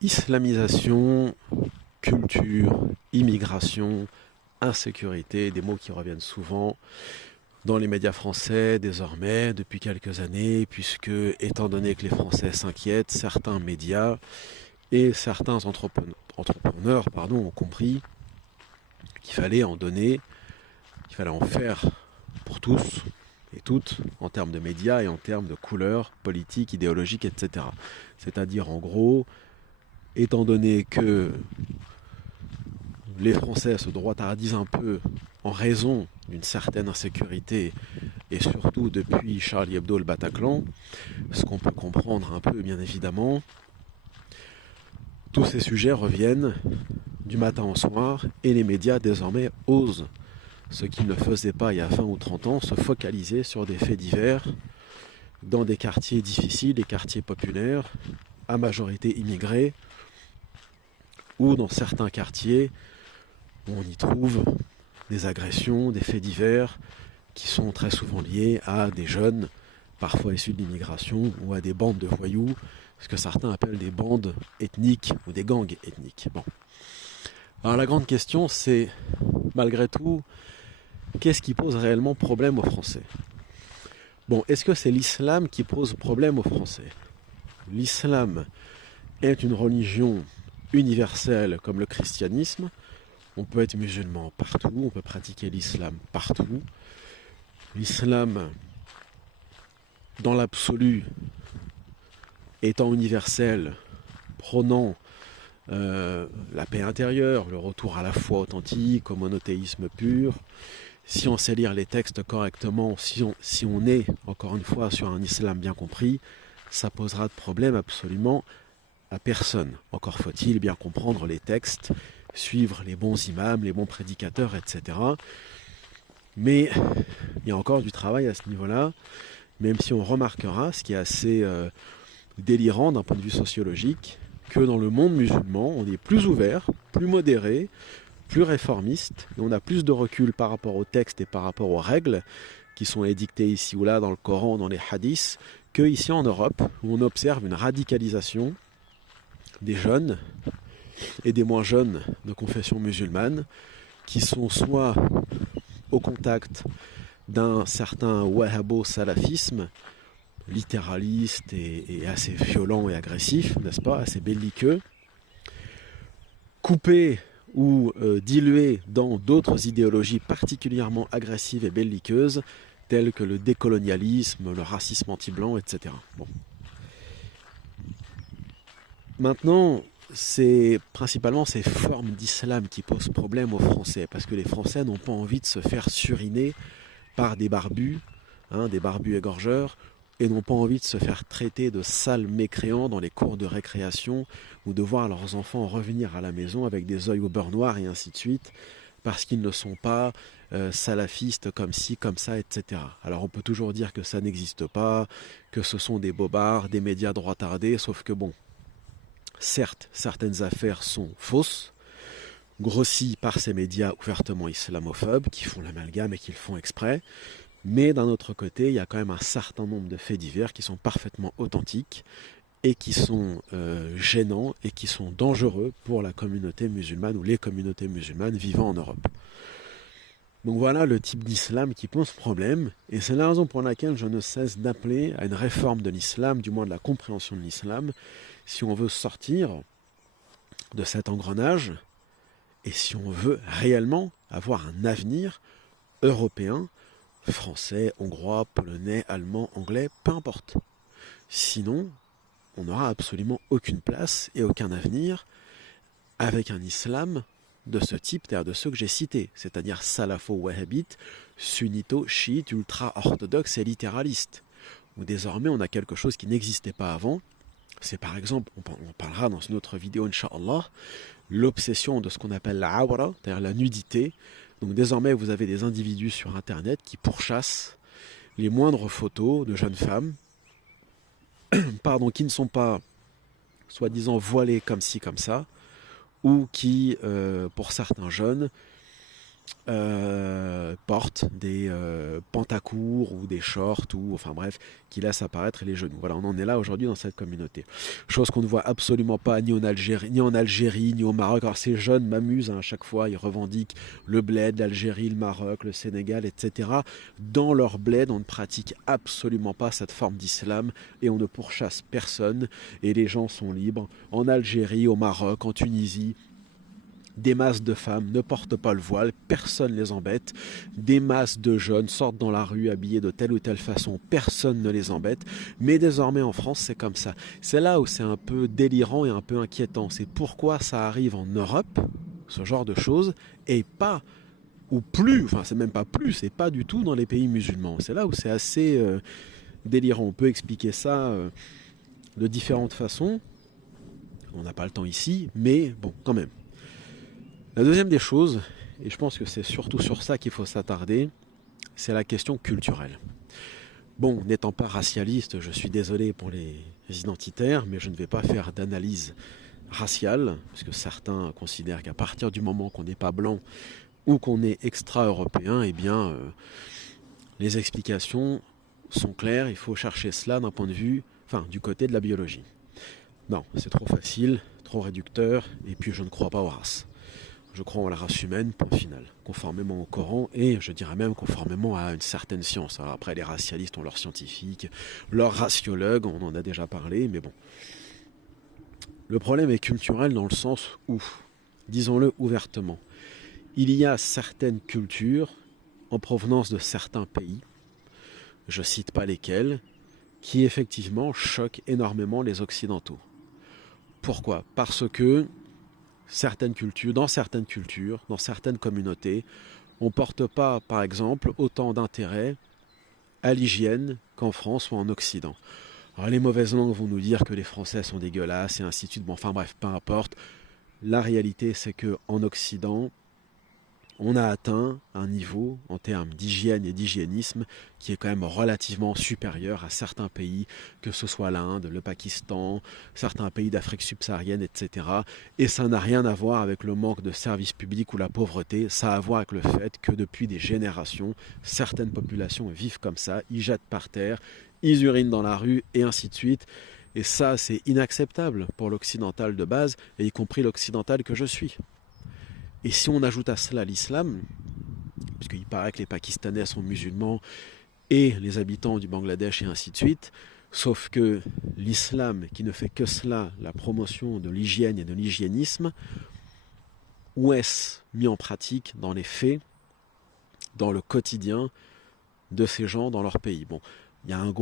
Islamisation, culture, immigration, insécurité, des mots qui reviennent souvent dans les médias français désormais depuis quelques années, puisque étant donné que les Français s'inquiètent, certains médias et certains entrepreneurs ont compris qu'il fallait en donner, qu'il fallait en faire pour tous et toutes en termes de médias et en termes de couleurs politiques, idéologiques, etc. C'est-à-dire en gros, étant donné que les Français se droitardisent un peu en raison d'une certaine insécurité et surtout depuis Charlie Hebdo le Bataclan, ce qu'on peut comprendre un peu bien évidemment, tous ces sujets reviennent du matin au soir et les médias désormais osent, ce qu'ils ne faisaient pas il y a 20 ou 30 ans, se focaliser sur des faits divers dans des quartiers difficiles, des quartiers populaires, à majorité immigrée, ou dans certains quartiers où on y trouve des agressions, des faits divers qui sont très souvent liés à des jeunes, parfois issus de l'immigration, ou à des bandes de voyous, ce que certains appellent des bandes ethniques ou des gangs ethniques. Bon. Alors la grande question c'est, malgré tout, qu'est-ce qui pose réellement problème aux Français? Bon, est-ce que c'est l'islam qui pose problème aux Français? L'islam est une religion universelle comme le christianisme. On peut être musulman partout, on peut pratiquer l'islam partout. L'islam, dans l'absolu, étant universel, prônant la paix intérieure, le retour à la foi authentique, au monothéisme pur. Si on sait lire les textes correctement, si on est, encore une fois, sur un islam bien compris, ça posera de problème absolument à personne. Encore faut-il bien comprendre les textes, suivre les bons imams, les bons prédicateurs, etc. Mais il y a encore du travail à ce niveau-là, même si on remarquera, ce qui est assez délirant d'un point de vue sociologique, que dans le monde musulman, on est plus ouvert, plus modéré, plus réformiste, et on a plus de recul par rapport aux textes et par rapport aux règles qui sont édictées ici ou là dans le Coran, dans les hadiths, qu'ici en Europe, où on observe une radicalisation des jeunes et des moins jeunes de confession musulmane, qui sont soit au contact d'un certain wahhabo-salafisme, littéraliste et assez violent et agressif, n'est-ce pas, assez belliqueux, coupé ou dilué dans d'autres idéologies particulièrement agressives et belliqueuses, telles que le décolonialisme, le racisme anti-blanc, etc. Bon. Maintenant, c'est principalement ces formes d'islam qui posent problème aux Français, parce que les Français n'ont pas envie de se faire suriner par des barbus égorgeurs, et n'ont pas envie de se faire traiter de sales mécréants dans les cours de récréation, ou de voir leurs enfants revenir à la maison avec des œils au beurre noir et ainsi de suite, parce qu'ils ne sont pas salafistes comme ci, comme ça, etc. Alors on peut toujours dire que ça n'existe pas, que ce sont des bobards, des médias droitardés, sauf que bon, certes, certaines affaires sont fausses, grossies par ces médias ouvertement islamophobes, qui font l'amalgame et qui le font exprès, mais d'un autre côté, il y a quand même un certain nombre de faits divers qui sont parfaitement authentiques et qui sont gênants et qui sont dangereux pour la communauté musulmane ou les communautés musulmanes vivant en Europe. Donc voilà le type d'islam qui pose problème, et c'est la raison pour laquelle je ne cesse d'appeler à une réforme de l'islam, du moins de la compréhension de l'islam, si on veut sortir de cet engrenage et si on veut réellement avoir un avenir européen, français, hongrois, polonais, allemand, anglais, peu importe. Sinon, on n'aura absolument aucune place et aucun avenir avec un islam de ce type, c'est-à-dire de ceux que j'ai cités, c'est-à-dire salafo-wahhabite, sunnito-chiite, ultra-orthodoxe et littéraliste. Où désormais on a quelque chose qui n'existait pas avant. C'est par exemple, on parlera dans une autre vidéo, Inch'Allah, l'obsession de ce qu'on appelle la awra, c'est-à-dire la nudité. Donc désormais vous avez des individus sur internet qui pourchassent les moindres photos de jeunes femmes, qui ne sont pas soi-disant voilées comme ci, comme ça, ou qui, pour certains jeunes, portent des pantacourts ou des shorts ou enfin bref qui laissent apparaître les genoux. Voilà, on en est là aujourd'hui dans cette communauté. Chose qu'on ne voit absolument pas ni en Algérie, ni au Maroc. Alors ces jeunes m'amusent à chaque fois, ils revendiquent le bled, l'Algérie, le Maroc, le Sénégal, etc. Dans leur bled, on ne pratique absolument pas cette forme d'islam et on ne pourchasse personne et les gens sont libres. En Algérie, au Maroc, en Tunisie, des masses de femmes ne portent pas le voile, personne ne les embête. Des masses de jeunes sortent dans la rue habillés de telle ou telle façon, personne ne les embête. Mais désormais en France, c'est comme ça. C'est là où c'est un peu délirant et un peu inquiétant. C'est pourquoi ça arrive en Europe, ce genre de choses, et pas, ou plus, enfin c'est même pas plus, c'est pas du tout dans les pays musulmans. C'est là où c'est assez délirant. On peut expliquer ça de différentes façons. On n'a pas le temps ici, mais bon, quand même. La deuxième des choses, et je pense que c'est surtout sur ça qu'il faut s'attarder, c'est la question culturelle. Bon, n'étant pas racialiste, je suis désolé pour les identitaires, mais je ne vais pas faire d'analyse raciale, parce que certains considèrent qu'à partir du moment qu'on n'est pas blanc ou qu'on est extra-européen, eh bien, les explications sont claires, il faut chercher cela d'un point de vue, enfin, du côté de la biologie. Non, c'est trop facile, trop réducteur, et puis je ne crois pas aux races. Je crois en la race humaine, point final, conformément au Coran et je dirais même conformément à une certaine science. Alors après, les racialistes ont leurs scientifiques, leurs raciologues, on en a déjà parlé, mais bon. Le problème est culturel dans le sens où, disons-le ouvertement, il y a certaines cultures en provenance de certains pays, je ne cite pas lesquels, qui effectivement choquent énormément les Occidentaux. Pourquoi ? Parce que dans certaines cultures, dans certaines communautés, on ne porte pas, par exemple, autant d'intérêt à l'hygiène qu'en France ou en Occident. Alors, les mauvaises langues vont nous dire que les Français sont dégueulasses et ainsi de suite. Bon, enfin bref, peu importe. La réalité, c'est qu'en Occident, on a atteint un niveau en termes d'hygiène et d'hygiénisme qui est quand même relativement supérieur à certains pays, que ce soit l'Inde, le Pakistan, certains pays d'Afrique subsaharienne, etc. Et ça n'a rien à voir avec le manque de services publics ou la pauvreté, ça a à voir avec le fait que depuis des générations, certaines populations vivent comme ça, ils jettent par terre, ils urinent dans la rue et ainsi de suite. Et ça, c'est inacceptable pour l'occidental de base, et y compris l'occidental que je suis. Et si on ajoute à cela l'islam, puisqu'il paraît que les Pakistanais sont musulmans et les habitants du Bangladesh et ainsi de suite, sauf que l'islam qui ne fait que cela, la promotion de l'hygiène et de l'hygiénisme, où est-ce mis en pratique dans les faits, dans le quotidien de ces gens dans leur pays ? Bon, il y a un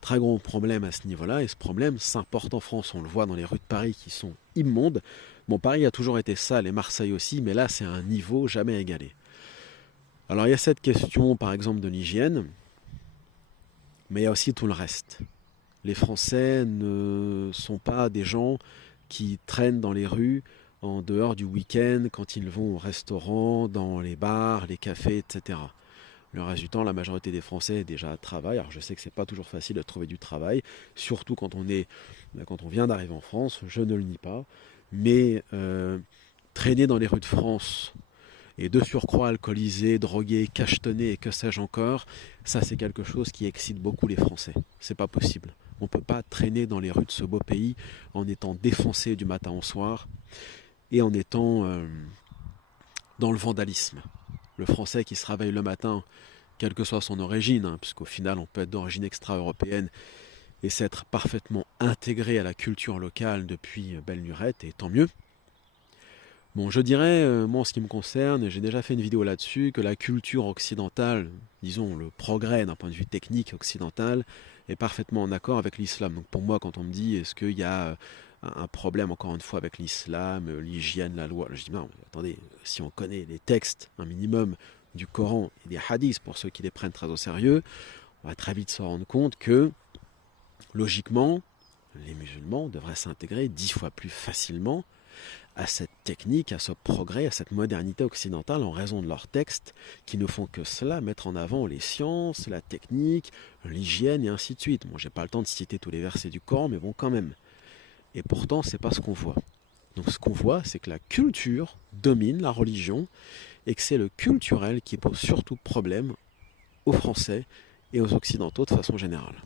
très gros problème à ce niveau-là, et ce problème s'importe en France. On le voit dans les rues de Paris qui sont immondes. Bon, Paris a toujours été sale et Marseille aussi, mais là c'est un niveau jamais égalé. Alors il y a cette question par exemple de l'hygiène, mais il y a aussi tout le reste. Les Français ne sont pas des gens qui traînent dans les rues en dehors du week-end, quand ils vont au restaurant, dans les bars, les cafés, etc. Le reste du temps, la majorité des Français est déjà à travail. Alors je sais que c'est pas toujours facile de trouver du travail, surtout quand on vient d'arriver en France, je ne le nie pas. Mais traîner dans les rues de France et de surcroît alcoolisé, drogué, cachetonné et que sais-je encore, ça c'est quelque chose qui excite beaucoup les Français. C'est pas possible. On ne peut pas traîner dans les rues de ce beau pays en étant défoncé du matin au soir et en étant dans le vandalisme. Le Français qui se réveille le matin, quelle que soit son origine, puisqu'au final on peut être d'origine extra-européenne et s'être parfaitement intégré à la culture locale depuis belle lurette, et tant mieux. Bon, je dirais, moi en ce qui me concerne, j'ai déjà fait une vidéo là-dessus, que la culture occidentale, disons le progrès d'un point de vue technique occidental, est parfaitement en accord avec l'islam. Donc pour moi, quand on me dit, est-ce qu'il y a un problème encore une fois avec l'islam, l'hygiène, la loi, je dis non, attendez, si on connaît les textes, un minimum du Coran et des hadiths, pour ceux qui les prennent très au sérieux, on va très vite se rendre compte que logiquement, les musulmans devraient s'intégrer 10 fois plus facilement à cette technique, à ce progrès, à cette modernité occidentale en raison de leurs textes qui ne font que cela, mettre en avant les sciences, la technique, l'hygiène et ainsi de suite. Bon, j'ai pas le temps de citer tous les versets du Coran, mais bon, quand même. Et pourtant, c'est pas ce qu'on voit. Donc ce qu'on voit, c'est que la culture domine la religion et que c'est le culturel qui pose surtout problème aux Français et aux Occidentaux de façon générale.